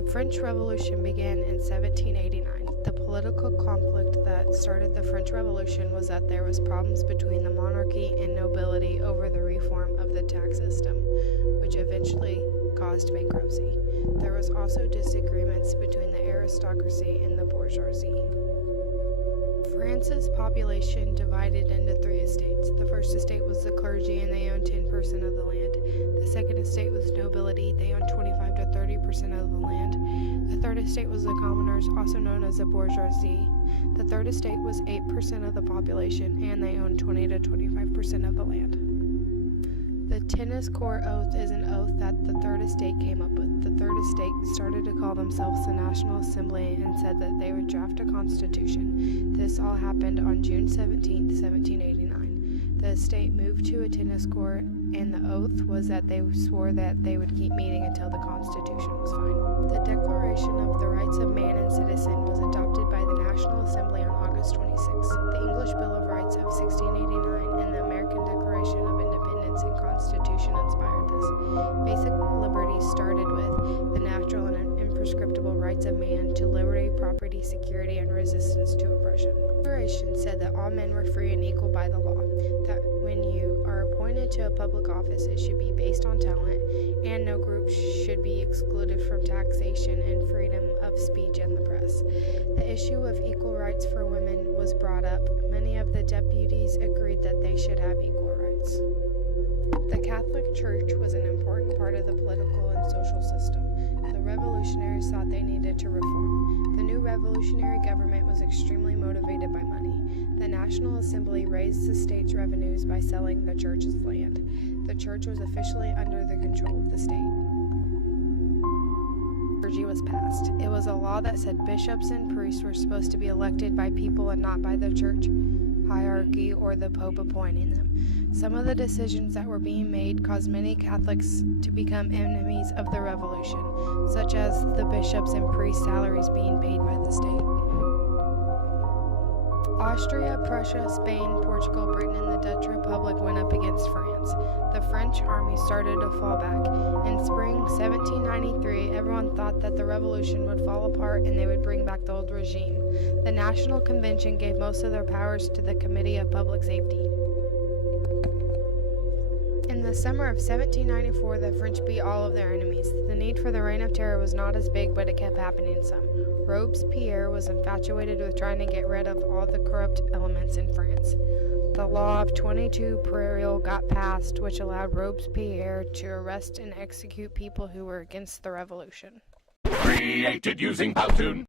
The French Revolution began in 1789. The political conflict that started the French Revolution was that there was problems between the monarchy and nobility over the reform of the tax system, which eventually caused bankruptcy. There was also disagreements between the aristocracy and the bourgeoisie. France's population divided into three estates. The first estate was the clergy, and they owned 10% of the land. The second estate was nobility. They owned 25 to 30% of the land. The third estate was the commoners, also known as the bourgeoisie. The third estate was 8% of the population, and they owned 20 to 25% of the land. The Tennis Court Oath is an oath that the Third Estate came up with. The Third Estate started to call themselves the National Assembly and said that they would draft a constitution. This all happened on June 17, 1789. The estate moved to a tennis court, and the oath was that they swore that they would keep meeting until the constitution was final. The Declaration of the Rights of Man and Citizen was adopted by the National Assembly on August 26. The English Bill of Rights of 1689 and the American Declaration of Independence and Constitution inspired this. Basic liberties started with the natural and imprescriptible rights of man to liberty, property, security, and resistance to oppression. The Declaration said that all men were free and equal by the law, that when you are appointed to a public office, it should be based on talent, and no group should be excluded from taxation and freedom of speech and the press. The issue of equal rights for women was brought up. Many of the deputies agreed that they should have equal rights. The Catholic Church was an important part of the political and social system. The revolutionaries thought they needed to reform. The new revolutionary government was extremely motivated by money. The National Assembly raised the state's revenues by selling the church's land. The church was officially under the control of the state. Clergy was passed. It was a law that said bishops and priests were supposed to be elected by people and not by the church hierarchy or the Pope appointing them. Some of the decisions that were being made caused many Catholics to become enemies of the revolution, such as the bishops' and priests' salaries being paid by the state. Austria, Prussia, Spain, Portugal, Britain, and the Dutch Republic went up against France. The French army started to fall back. In spring 1793, everyone thought that the revolution would fall apart and they would bring back the old regime. The National Convention gave most of their powers to the Committee of Public Safety. In the summer of 1794, the French beat all of their enemies. The need for the Reign of Terror was not as big, but it kept happening some. Robespierre was infatuated with trying to get rid of all the corrupt elements in France. The law of 22 Prairial got passed, which allowed Robespierre to arrest and execute people who were against the revolution. Created using Powtoon.